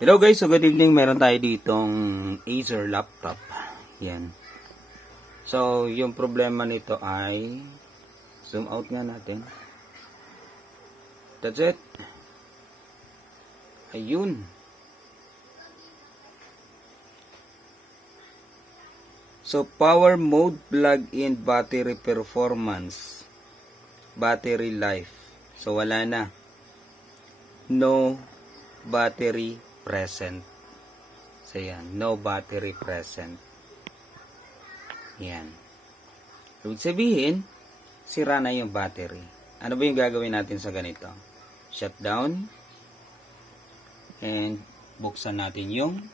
Hello guys, so good evening. Meron tayo ditong Acer laptop. Yan. So, yung problema nito ay zoom out nga natin. That's it. Ayun. So, power mode, plug-in, battery performance, battery life. So, wala na. No battery present. So, yan. No battery present. Yan. Ibig sabihin, sira na yung battery. Ano ba yung gagawin natin sa ganito? Shutdown. And buksan natin yung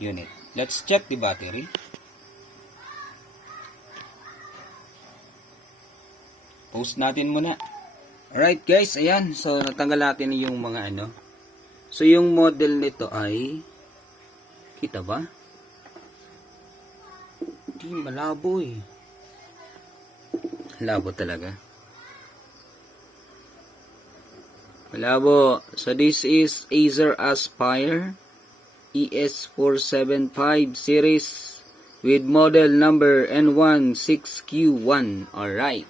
unit. Let's check the battery. Post natin muna. Alright guys, ayan. So, natanggal natin yung mga ano. So, yung model nito ay, kita ba? Hindi, malabo eh. Malabo talaga. Malabo. So, this is Acer Aspire ES475 series with model number N16Q1. Alright.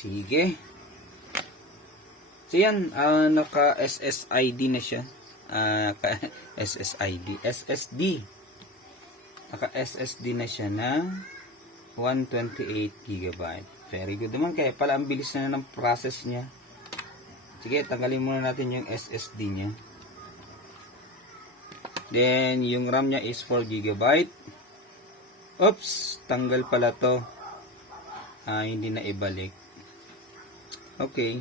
Sige. So yan, naka SSID na siya. SSD. Naka SSD na siya na 128GB. Very good naman, kaya pala ang bilis na ng process niya. Sige, tanggalin muna natin yung SSD niya. Then, yung RAM niya is 4GB. Oops, tanggal pala to. Hindi na ibalik. Okay.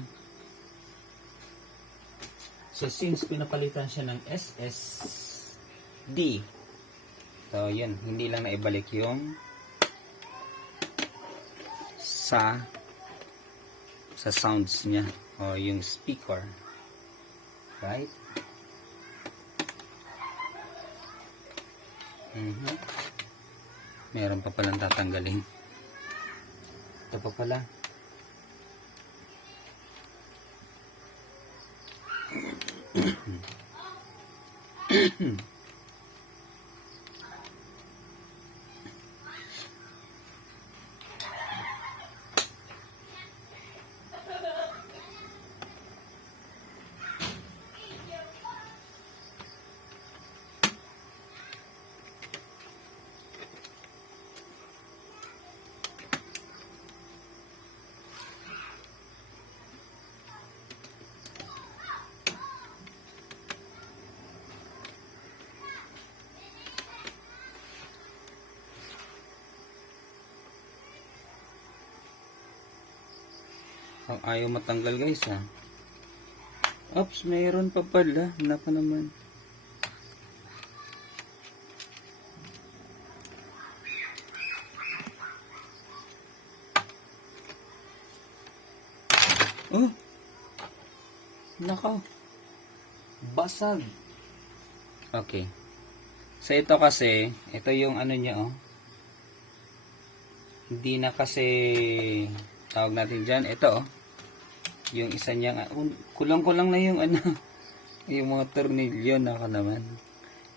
So, since pinapalitan siya ng SSD, so, yun. Hindi lang naibalik yung sa sounds niya o yung speaker. Right? Meron pa palang tatanggalin. Ito pa pala. Ayaw matanggal guys ha. Oops, mayroon pa pala. Naka naman. Oh. Naka. Basag. Okay. So ito kasi, ito yung ano niya oh. Hindi na kasi tawag natin dyan. Ito oh. Yung isa niya, kulang-kulang na yung ano, yung mga tornilyo na naman.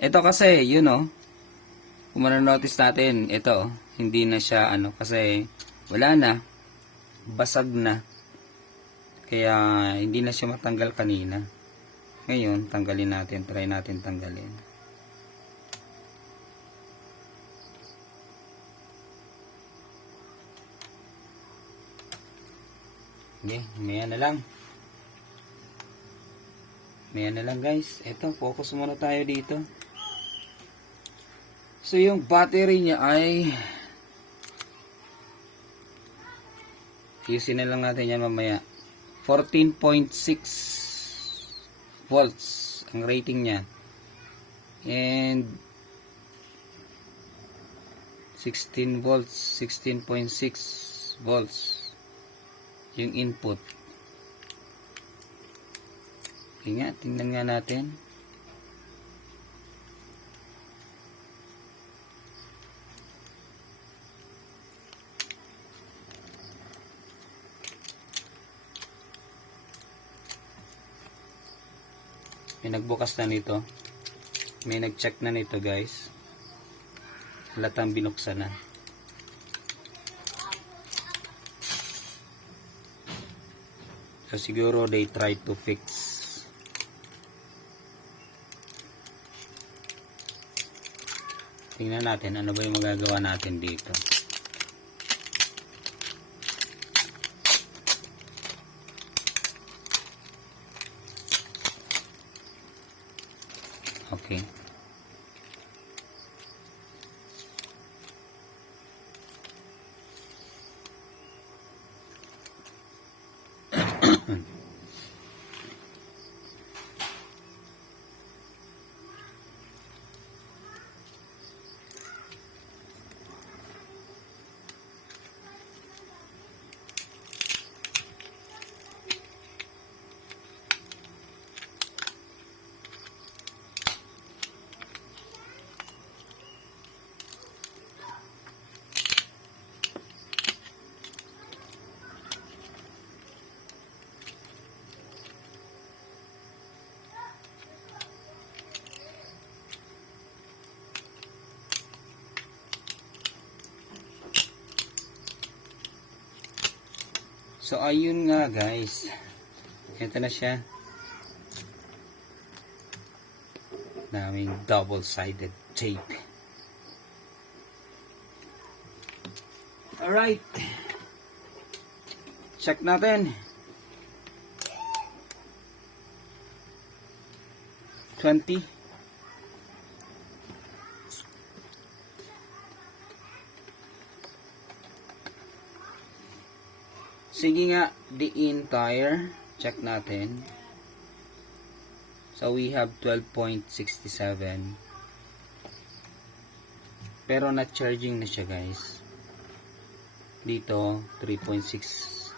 Ito kasi, yun oh, kung manonotice natin, ito, hindi na siya ano, kasi wala na, basag na. Kaya hindi na siya matanggal kanina. Ngayon, tanggalin natin, try natin tanggalin. Okay, maya na lang. Maya na lang guys. Ito, focus muna tayo dito. So, yung battery niya ay ayusin na lang natin yan mamaya. 14.6 volts ang rating niya. And 16 volts, 16.6 volts yung input. Tingnan nga natin. May nagbukas na nito. May nag-check na nito, guys. Halatang binuksan na. So siguro they try to fix. Tingnan natin ano ba yung magagawa natin dito. Okay. So ayun nga guys, ito na siya, naming double-sided tape. Alright, check natin. 20. Sige nga, the entire, check natin. So we have 12.67. Pero na-charging na siya guys. Dito, 3.69.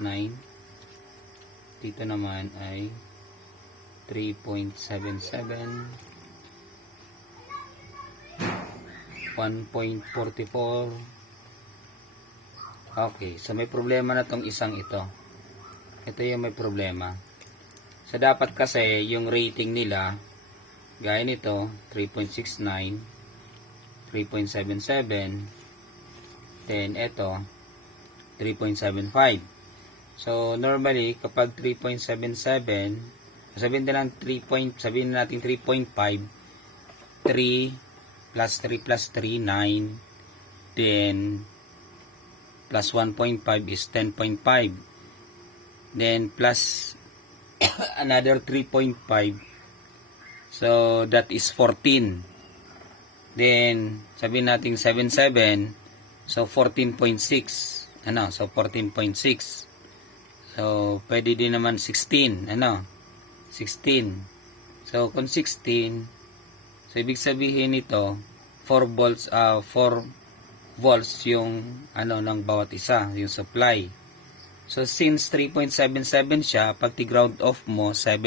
Dito naman ay 3.77. 1.44. Okay, so may problema na tong isang ito. Ito yung may problema. So dapat kasi yung rating nila, gaya nito, 3.69, 3.77, then ito, 3.75. So normally, kapag 3.77, sabihin natin 3.5, 3 plus 3 plus 3, 9, then plus 1.5 is 10.5, then plus another 3.5, so that is 14, then sabihin natin 7.7, so 14.6, ano, so 14.6, so pwede din naman 16, ano, 16, so kung 16, so ibig sabihin nito 4 volts, 4 volts yung ano ng bawat isa, yung supply. So since 3.77 siya, pag ground off mo 4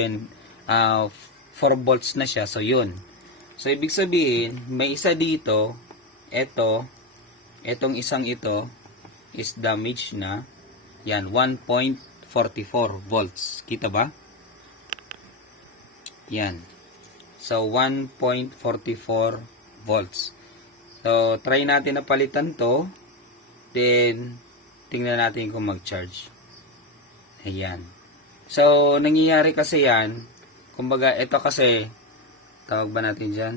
volts na siya, so yun. So ibig sabihin, may isa dito, etong isang ito is damaged na. Yan, 1.44 volts. Kita ba? Yan. So 1.44 volts. So, try natin na palitan to. Then, tingnan natin kung mag-charge. Ayan. So, nangyayari kasi yan. Kumbaga, ito kasi, tawag ba natin dyan?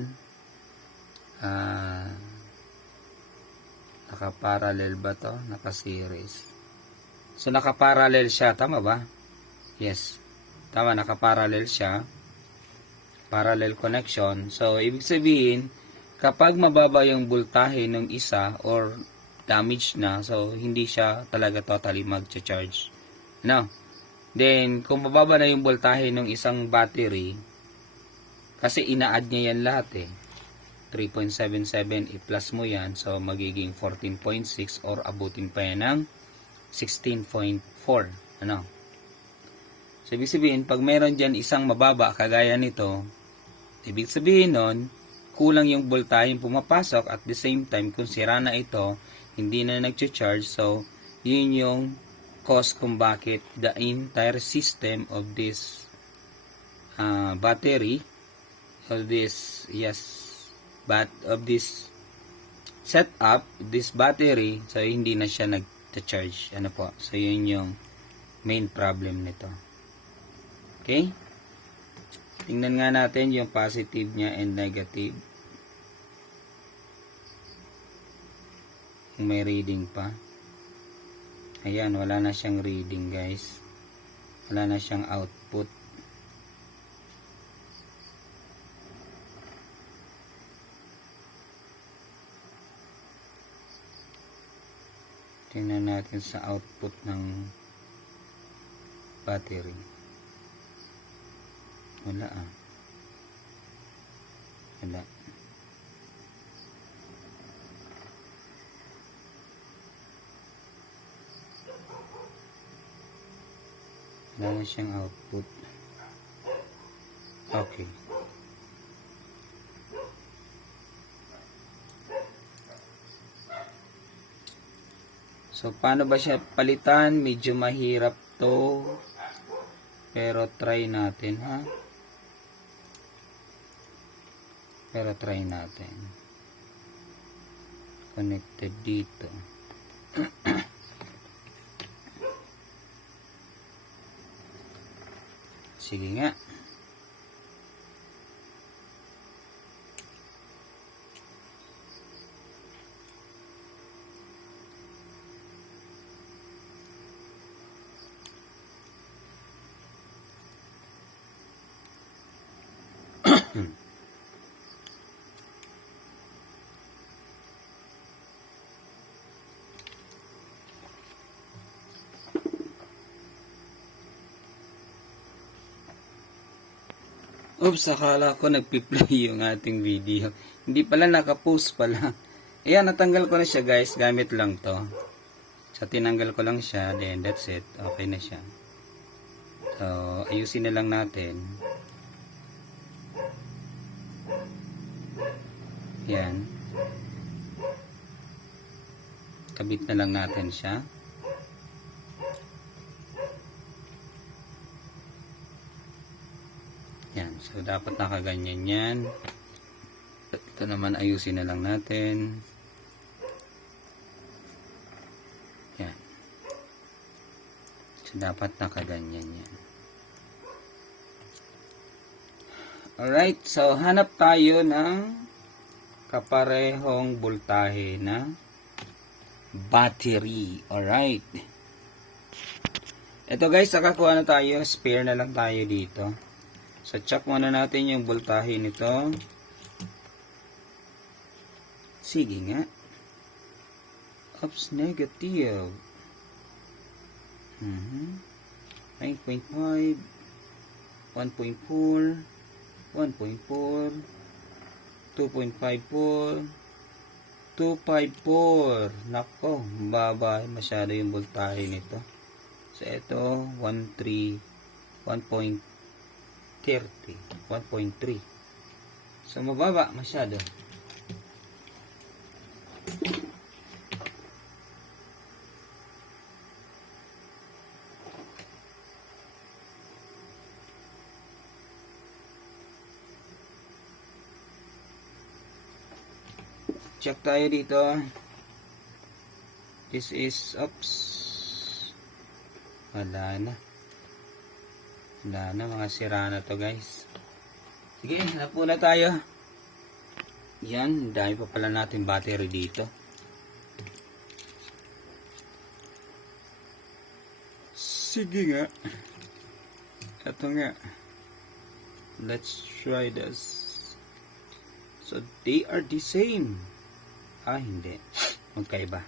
Naka-parallel ba to? Naka-series. So, naka-parallel siya. Tama ba? Yes. Tama, naka-parallel siya. Parallel connection. So, ibig sabihin, kapag mababa yung voltahe ng isa or damage na, so hindi siya talaga totally mag-charge. No? Then, kung mababa na yung voltahe ng isang battery, kasi ina-add niya yan lahat eh. 3.77, i-plus mo yan, so magiging 14.6 or abutin pa yan ng 16.4. Ano? So, ibig sabihin, pag meron dyan isang mababa, kagaya nito, ibig sabihin nun, kulang yung voltahe pumapasok, at the same time kung sira na ito, hindi na nag-charge, so yun yung cause kung bakit the entire system of this battery of this, yes, but of this setup, this battery, so hindi na siya nag-charge. Ano po? So yun yung main problem nito. Okay? Tingnan nga natin yung positive niya and negative. Kung may reading pa. Ayan, wala na siyang reading, guys. Wala na siyang output. Tingnan natin sa output ng battery. Wala ah. Wala. Wala na siyang output. Okay. So, paano ba siya palitan? Medyo mahirap to. Pero try natin, ha? Pero try natin. Connected dito. Sige nga. Oops, akala ko nagpi-play yung ating video. Hindi pala, nakapost pala. Ayan, natanggal ko na siya, guys. Gamit lang to. So, tinanggal ko lang siya. Then, that's it. Okay na siya. So, ayusin na lang natin. Ayan. Kabit na lang natin siya. Yan. So, dapat nakaganyan yan. Ito naman, ayusin na lang natin. Yan. So, dapat nakaganyan yan. Alright. So, hanap tayo ng kaparehong voltahe na battery. Alright. Ito, guys, nakakuha na tayo. Spare na lang tayo dito. So, check muna natin yung voltahe nito. Sige nga. Oops, negative. 9.5. 1.4. 1.4. 2.54. 254. Nako, baba. Masyado yung voltahe nito. So, ito, 1.30. 1.3. So, mababa masyado. Check tayo dito. This is, oops. Wala na. Wala na, mga sira na to, guys. Sige, hanap muna tayo. Yan, dahil pa pala natin battery dito. Sige nga. Ito nga. Let's try this. So, they are the same. Ah, hindi. Magkaiba.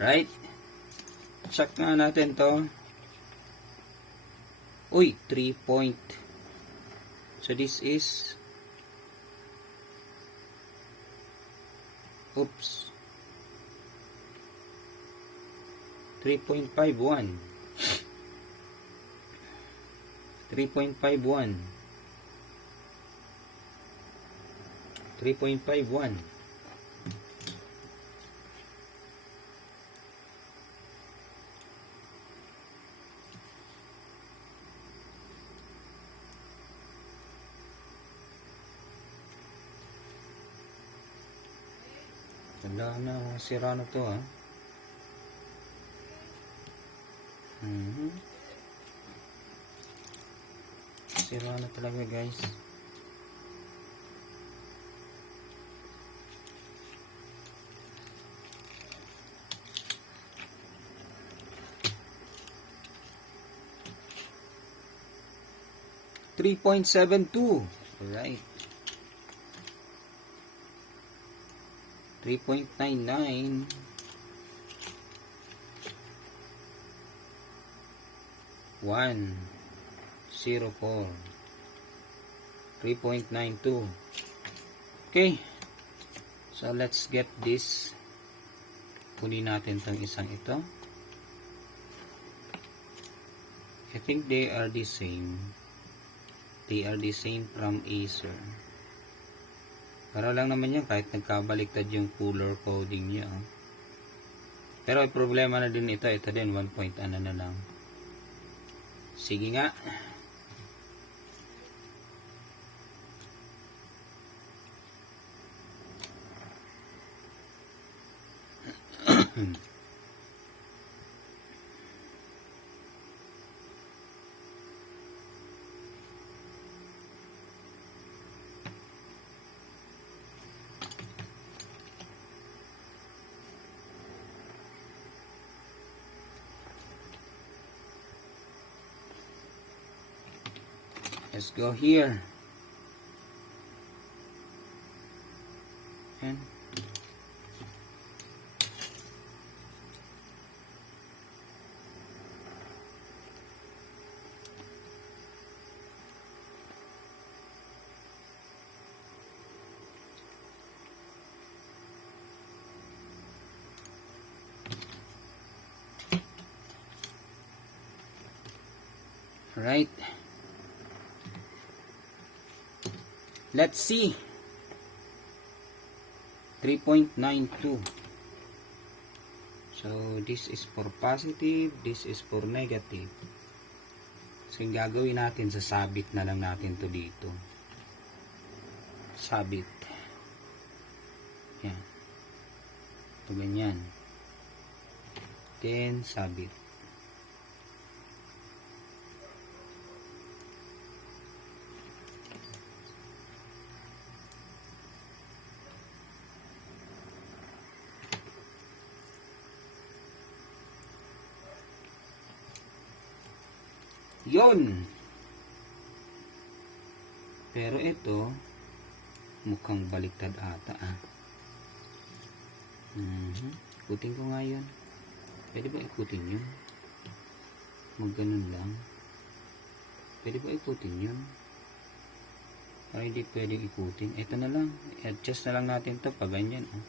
Right? Check nga natin to. Uy, 3 point. So, this is, oops, 3.51. 3.51. 3.51. Wala na, sira na to ah. Sira na talaga guys. $3.72. Alright. 3.99. 104. 3.92. Okay. So let's get this. Kunin natin tong isang ito. I think they are the same. They are the same from Acer. Para lang naman yan kahit nagkabaliktad yung color coding niya. Pero ay problema na din ito. Ito din 1 point ano na lang. Sige nga. Let's go here. And right. Let's see. 3.92. So this is for positive, this is for negative. So yung gagawin natin, sasabit na lang natin to dito. Sabit. Yan. Ito ganyan. Then sabit. Yon. Pero ito mukhang baliktad ata ah. Ikutin ko nga yun. Pwede ba ikutin yun? Magganon lang. Pwede ba ikutin yun? Para hindi pwede ikutin. Ito na lang. Adjust na lang natin to pag ganyan ah.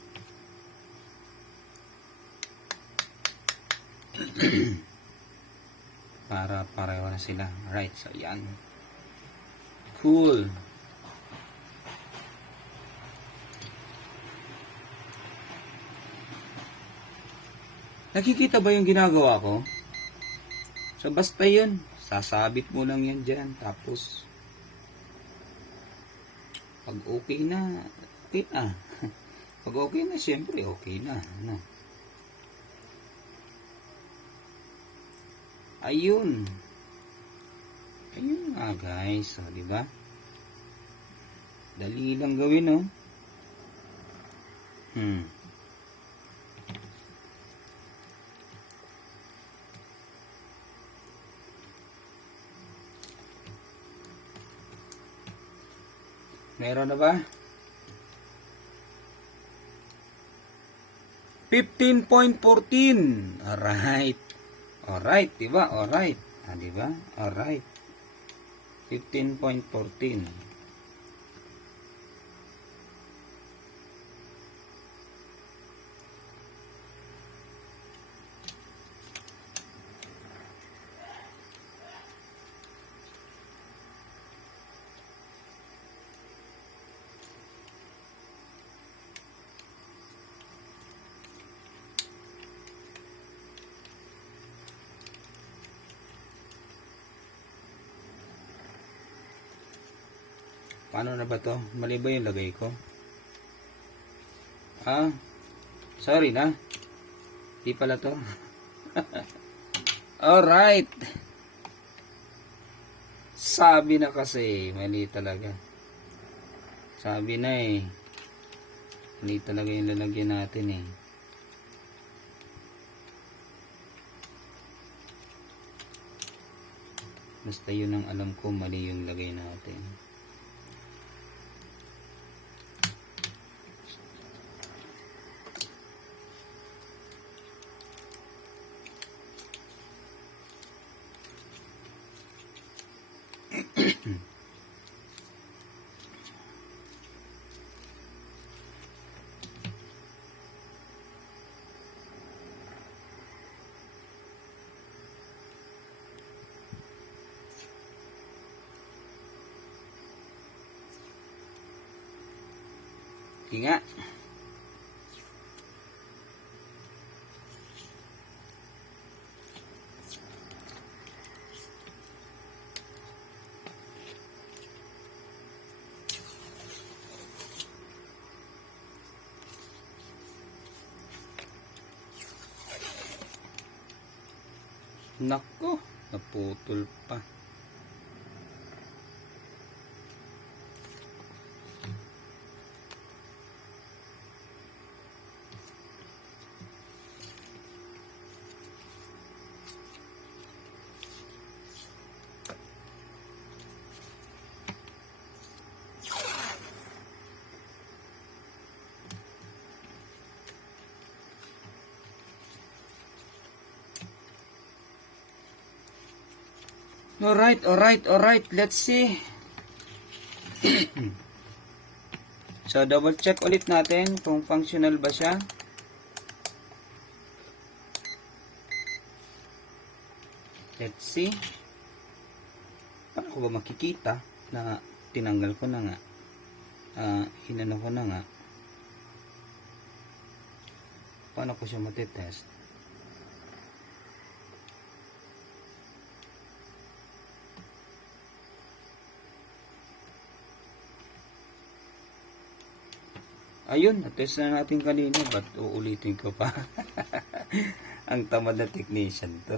Para pareho na sila. Right, so yan. Cool. Nakikita ba yung ginagawa ko? So basta yun. Sasabit mo lang yan dyan. Tapos pag okay na, okay na. Pag okay na, syempre okay na. Ano? Ayun. Ayun nga guys, oh, di ba? Dali lang gawin, oh. Meron na ba? 15.14. Alright. Alright, diba? Alright. Ah, diba? Alright. 15.14. Paano na ba to? Mali ba yung lagay ko? Ah, Sorry na. Di pala to. Alright. Sabi na kasi. Mali talaga. Sabi na eh. Mali talaga yung lalagyan natin eh. Basta yun ang alam ko. Mali yung lagay natin. Inga. Nako, naputol pa. Alright. Let's see. So, double check ulit natin kung functional ba siya. Let's see. Paano ko ba makikita na tinanggal ko na nga? Hinano ko na nga. Paano ko siya matitest? Ayun, natest na natin kanina. Ba't uulitin ko pa? Ang tamad na technician to.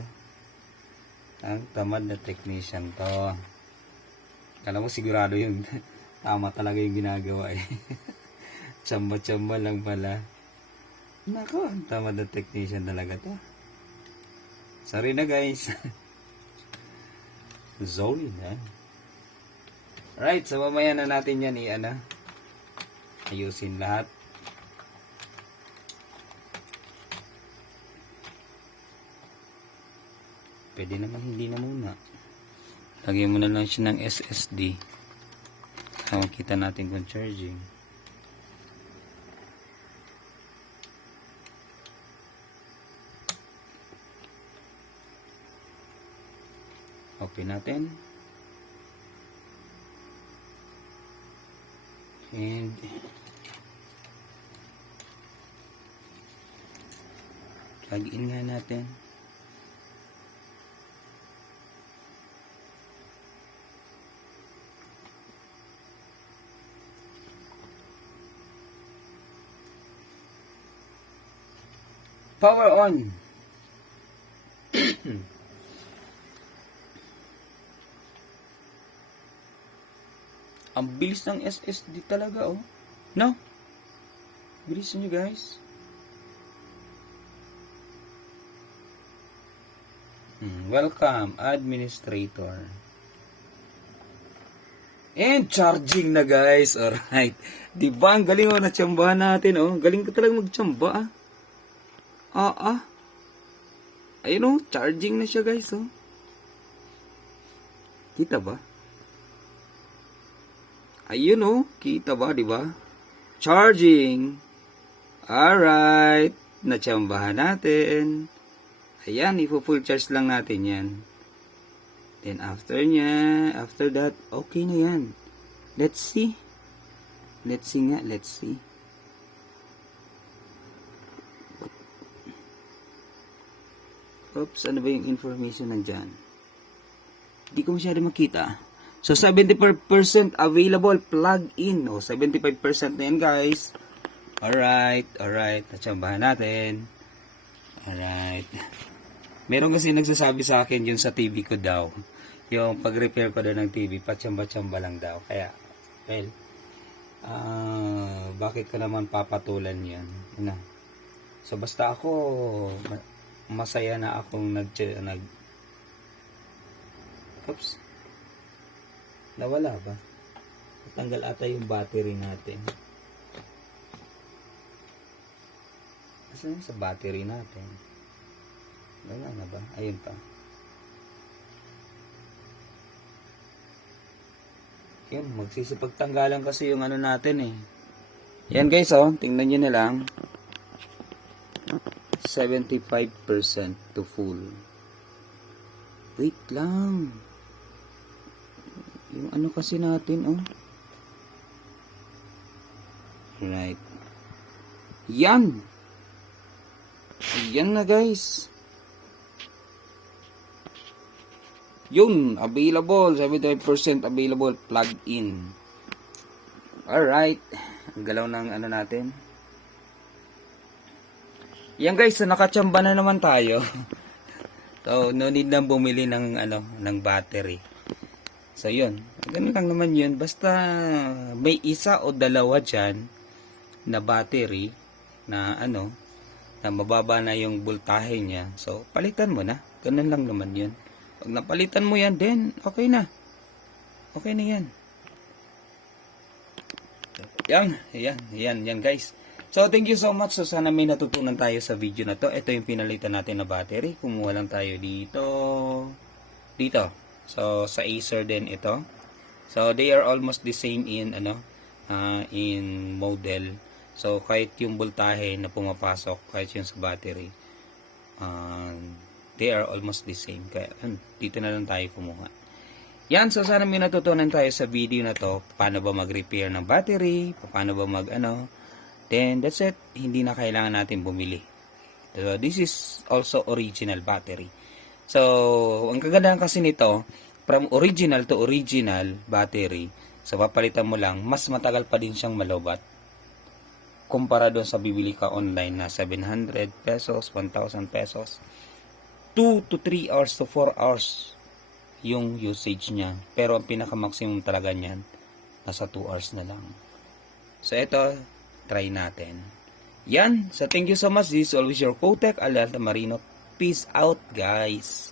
Kala mo sigurado yung tama talaga yung ginagawa eh. Tsamba-tsamba lang pala. Nako, ang tamad na technician talaga to. Sorry na guys. Zoe na. Right, so mamaya na natin yan ayusin lahat. Pwede naman hindi na muna. Lagyan mo na lang siya ng SSD. Makita natin kung charging. Open natin. And plug in nga natin. Power on. Ang bilis ng SSD talaga oh. No? Bilis nyo guys. Welcome, administrator. And charging na guys. Alright. Diba ang galing na tsambahan natin oh. Galing ka talaga magtsamba ah. Ayun oh, charging na siya guys oh. Kita ba? Ayun oh, kita ba, di ba? Charging. Alright, natsambahan natin. Ayan, i-full charge lang natin yan. Then after that, okay na yan. Let's see. Let's see. Oops, ano ba yung information nandyan? Hindi ko masyado makita. So, 74% available plug-in. O, 75% na yan, guys. Alright. Natsambahan natin. Alright. Meron kasi nagsasabi sa akin yun sa TV ko daw. Yung pag-repair ko daw ng TV, patsamba-tsamba lang daw. Kaya, well, bakit ko naman papatulan yan? Ano? So, basta ako, masaya na akong oops. Nawala ba? Tanggal ata yung battery natin. Asan sa battery natin? Wala na ba? Ayun pa. Yun, magsisipagtanggalan kasi yung ano natin eh. Yan guys, oh, tingnan nyo na lang. 75% to full. Wait lang. Yung ano kasi natin, oh. Right. Yan. Yan na guys. Yun, available. 75% available. Plug in. Alright. Ang galaw ng ano natin. Yan guys, so nakachamba na naman tayo. So, no need na bumili ng ng battery. So, yun. Ganun lang naman yun. Basta may isa o dalawa dyan na battery na na mababa na yung voltahe niya. So, palitan mo na. Ganun lang naman yun. Pag napalitan mo yan, then okay na. Okay na yan. Yan guys. So, thank you so much. So, sana may natutunan tayo sa video na to. Ito yung pinalitan natin na battery. Kumuha lang tayo dito. So, sa Acer din ito. So, they are almost the same in in model. So, kahit yung voltahe na pumapasok, kahit yung sa battery, they are almost the same. Kaya, dito na lang tayo kumuha. Yan, so sana may natutunan tayo sa video na to. Paano ba mag-repair ng battery? Paano ba Then, that's it. Hindi na kailangan natin bumili. So, this is also original battery. So, ang kagandahan kasi nito, from original to original battery, so papalitan mo lang, mas matagal pa din siyang malobat. Kumpara doon sa bibili ka online na 700 pesos, 1,000 pesos. 2 to 3 hours to 4 hours yung usage niya. Pero ang pinaka-maximum talaga niyan, nasa 2 hours na lang. So, ito, try natin. Yan. So, thank you so much. This is always your Kotek Alerta Marino. Peace out, guys.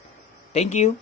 Thank you.